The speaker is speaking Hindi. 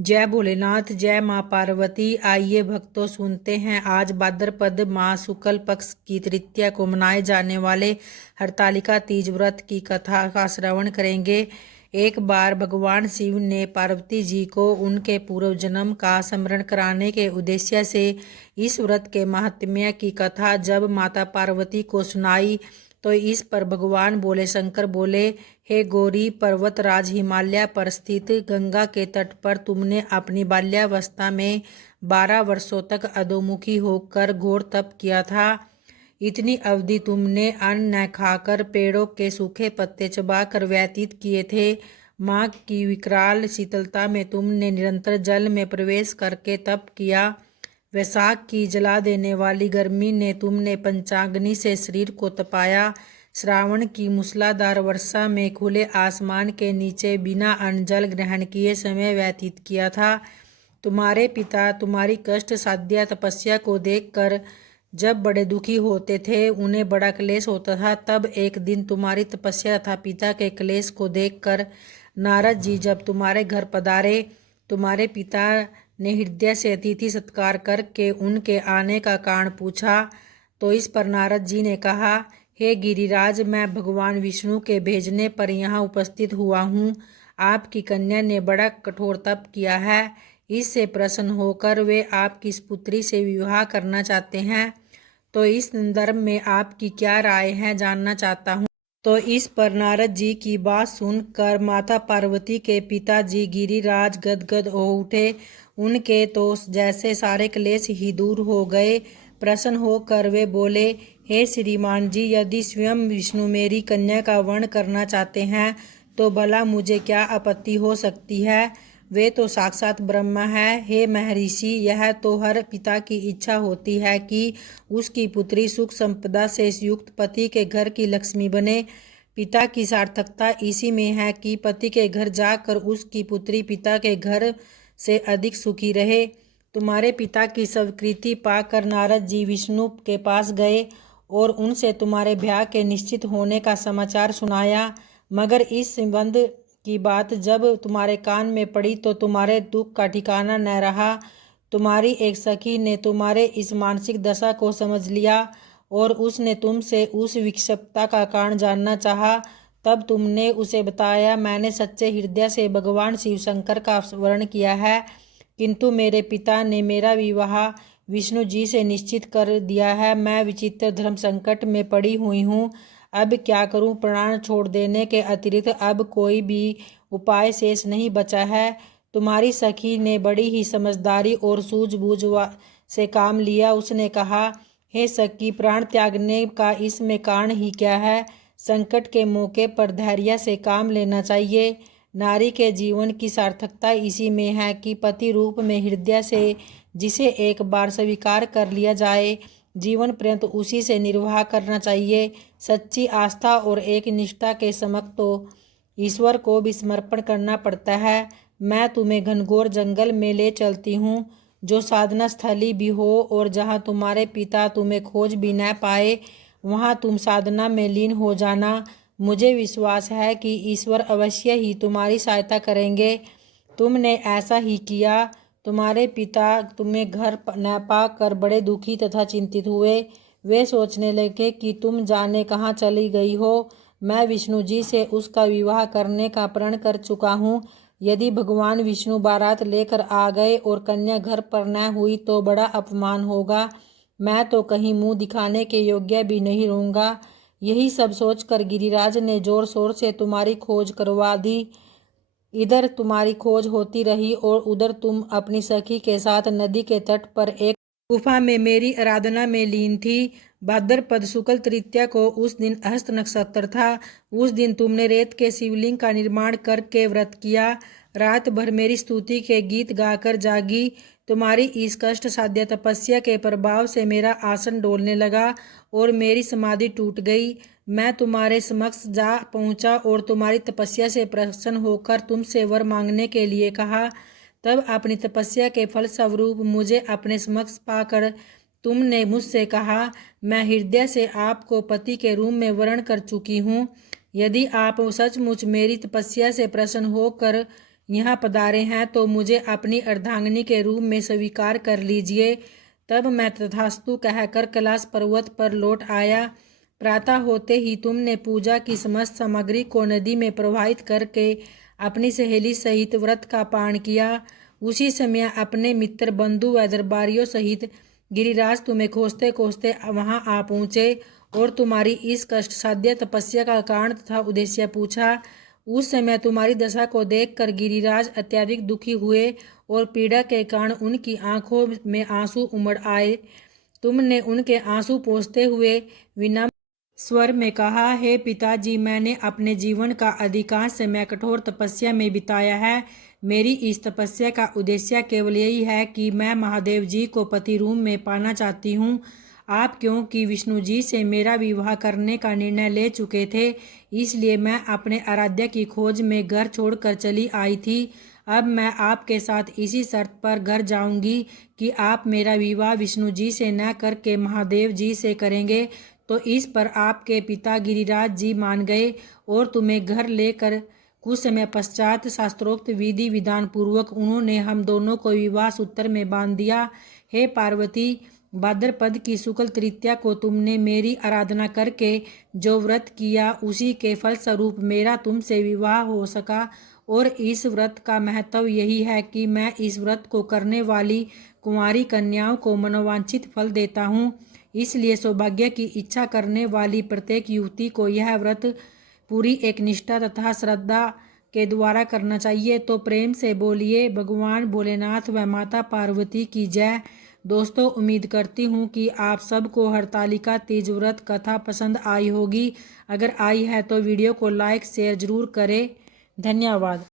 जय भोलेनाथ। जय माँ पार्वती। आइए भक्तों, सुनते हैं आज भाद्रपद माह शुक्ल पक्ष की तृतीया को मनाए जाने वाले हरतालिका तीज व्रत की कथा का श्रवण करेंगे। एक बार भगवान शिव ने पार्वती जी को उनके पूर्व जन्म का स्मरण कराने के उद्देश्य से इस व्रत के महात्म्य की कथा जब माता पार्वती को सुनाई तो इस पर भगवान बोले शंकर बोले, हे गौरी पर्वतराज, हिमालय पर स्थित गंगा के तट पर तुमने अपनी बाल्यावस्था में 12 वर्षों तक अधोमुखी होकर घोर तप किया था। इतनी अवधि तुमने अन्न न खाकर पेड़ों के सूखे पत्ते चबाकर व्यतीत किए थे। माँ की विकराल शीतलता में तुमने निरंतर जल में प्रवेश करके तप किया। वैशाख की जला देने वाली गर्मी ने तुमने पंचाग्नि से शरीर को तपाया। श्रावण की मूसलाधार वर्षा में खुले आसमान के नीचे बिना अन्न जल ग्रहण किए समय व्यतीत किया था। तुम्हारे पिता तुम्हारी कष्ट साध्य तपस्या को देखकर जब बड़े दुखी होते थे, उन्हें बड़ा क्लेश होता था। तब एक दिन तुम्हारी तपस्या तथा पिता के क्लेश को देखकर नारद जी जब तुम्हारे घर पधारे, तुम्हारे पिता ने हृदय से अतिथि सत्कार करके उनके आने का कारण पूछा। तो इस पर नारद जी ने कहा, हे गिरिराज, मैं भगवान विष्णु के भेजने पर यहाँ उपस्थित हुआ हूँ। आपकी कन्या ने बड़ा कठोर तप किया है। इससे प्रसन्न होकर वे आपकी पुत्री से विवाह करना चाहते हैं। तो इस संदर्भ में आपकी क्या राय है, जानना चाहता हूँ। तो इस पर नारद जी की बात सुनकर माता पार्वती के पिताजी गिरिराज गदगद हो उठे। उनके तो जैसे सारे क्लेश ही दूर हो गए। प्रसन्न होकर वे बोले, हे श्रीमान जी, यदि स्वयं विष्णु मेरी कन्या का वर्ण करना चाहते हैं तो भला मुझे क्या आपत्ति हो सकती है। वे तो साक्षात ब्रह्मा है। हे महर्षि, यह तो हर पिता की इच्छा होती है कि उसकी पुत्री सुख संपदा से युक्त पति के घर की लक्ष्मी बने। पिता की सार्थकता इसी में है कि पति के घर जाकर उसकी पुत्री पिता के घर से अधिक सुखी रहे। तुम्हारे पिता की स्वीकृति पाकर नारद जी विष्णु के पास गए और उनसे तुम्हारे ब्याह के निश्चित होने का समाचार सुनाया। मगर इस संबंध की बात जब तुम्हारे कान में पड़ी तो तुम्हारे दुख का ठिकाना न रहा। तुम्हारी एक सखी ने तुम्हारे इस मानसिक दशा को समझ लिया और उसने तुमसे उस विक्षिप्तता का कारण जानना चाहा। तब तुमने उसे बताया, मैंने सच्चे हृदय से भगवान शिव शंकर का वर्ण किया है, किंतु मेरे पिता ने मेरा विवाह विष्णु जी से निश्चित कर दिया है। मैं विचित्र धर्म संकट में पड़ी हुई हूँ। अब क्या करूँ। प्राण छोड़ देने के अतिरिक्त अब कोई भी उपाय शेष नहीं बचा है। तुम्हारी सखी ने बड़ी ही समझदारी और सूझबूझ से काम लिया। उसने कहा, हे सखी, प्राण त्यागने का इसमें कारण ही क्या है। संकट के मौके पर धैर्य से काम लेना चाहिए। नारी के जीवन की सार्थकता इसी में है कि पति रूप में हृदय से जिसे एक बार स्वीकार कर लिया जाए, जीवन पर्यंत उसी से निर्वाह करना चाहिए। सच्ची आस्था और एक निष्ठा के समक्ष तो ईश्वर को भी समर्पण करना पड़ता है। मैं तुम्हें घनघोर जंगल में ले चलती हूँ, जो साधना स्थली भी हो, और जहाँ तुम्हारे पिता तुम्हें खोज भी न पाए, वहाँ तुम साधना में लीन हो जाना। मुझे विश्वास है कि ईश्वर अवश्य ही तुम्हारी सहायता करेंगे। तुमने ऐसा ही किया। तुम्हारे पिता तुम्हें घर न पाकर बड़े दुखी तथा चिंतित हुए। वे सोचने लगे कि तुम जाने कहाँ चली गई हो। मैं विष्णु जी से उसका विवाह करने का प्रण कर चुका हूँ। यदि भगवान विष्णु बारात लेकर आ गए और कन्या घर पर न हुई तो बड़ा अपमान होगा। मैं तो कहीं मुंह दिखाने के योग्य भी नहीं रहूँगा। यही सब सोचकर गिरिराज ने जोर शोर से तुम्हारी खोज करवा दी। इधर तुम्हारी खोज होती रही और उधर तुम अपनी सखी के साथ नदी के तट पर एक गुफा में मेरी आराधना में लीन थी। भाद्रपद शुक्ल तृतीया को उस दिन हस्त नक्षत्र था। उस दिन तुमने रेत के शिवलिंग का निर्माण करके व्रत किया। रात भर मेरी स्तुति के गीत गाकर जागी। तुम्हारी इस कष्ट साध्य तपस्या के प्रभाव से मेरा आसन डोलने लगा और मेरी समाधि टूट गई। मैं तुम्हारे समक्ष जा पहुंचा और तुम्हारी तपस्या से प्रसन्न होकर तुमसे वर मांगने के लिए कहा। तब अपनी तपस्या के फल स्वरूप मुझे अपने समक्ष पाकर तुमने मुझसे कहा, मैं हृदय से आपको पति के रूप में वर्ण कर चुकी हूँ। यदि आप सचमुच मेरी तपस्या से प्रसन्न होकर यहाँ पधारे हैं तो मुझे अपनी अर्धांगिनी के रूप में स्वीकार कर लीजिए। तब मैं तथास्तु कहकर कैलाश पर्वत पर लौट आया। प्रातः होते ही तुमने पूजा की समस्त सामग्री को नदी में प्रवाहित करके अपनी सहेली सहित व्रत का पारण किया। उसी समय अपने मित्र बंधु व दरबारियों सहित गिरिराज तुम्हें खोजते खोजते वहां आ पहुँचे और तुम्हारी इस कष्ट साध्य तपस्या का कारण तथा उद्देश्य पूछा। उस समय तुम्हारी दशा को देखकर गिरिराज अत्यधिक दुखी हुए और पीड़ा के कारण उनकी आंखों में आंसू उमड़ आए। तुमने उनके आंसू पोंछते हुए विनम्र स्वर में कहा, हे पिताजी, मैंने अपने जीवन का अधिकांश समय कठोर तपस्या में बिताया है। मेरी इस तपस्या का उद्देश्य केवल यही है कि मैं महादेव जी को पति रूप में पाना चाहती हूँ। आप क्योंकि विष्णु जी से मेरा विवाह करने का निर्णय ले चुके थे, इसलिए मैं अपने आराध्य की खोज में घर छोड़कर चली आई थी। अब मैं आपके साथ इसी शर्त पर घर जाऊंगी कि आप मेरा विवाह विष्णु जी से न करके महादेव जी से करेंगे। तो इस पर आपके पिता गिरिराज जी मान गए और तुम्हें घर लेकर कुछ समय पश्चात शास्त्रोक्त विधि विधान पूर्वक उन्होंने हम दोनों को विवाह सूत्र में बांध दिया। हे पार्वती, भाद्रपद की शुक्ल तृतीया को तुमने मेरी आराधना करके जो व्रत किया, उसी के फलस्वरूप मेरा तुमसे विवाह हो सका। और इस व्रत का महत्व यही है कि मैं इस व्रत को करने वाली कुंवारी कन्याओं को मनोवांछित फल देता हूँ। इसलिए सौभाग्य की इच्छा करने वाली प्रत्येक युवती को यह व्रत पूरी एक निष्ठा तथा श्रद्धा के द्वारा करना चाहिए। तो प्रेम से बोलिए भगवान भोलेनाथ व माता पार्वती की जय। दोस्तों, उम्मीद करती हूँ कि आप सबको हरतालिका तीज व्रत कथा पसंद आई होगी। अगर आई है तो वीडियो को लाइक शेयर जरूर करें। धन्यवाद।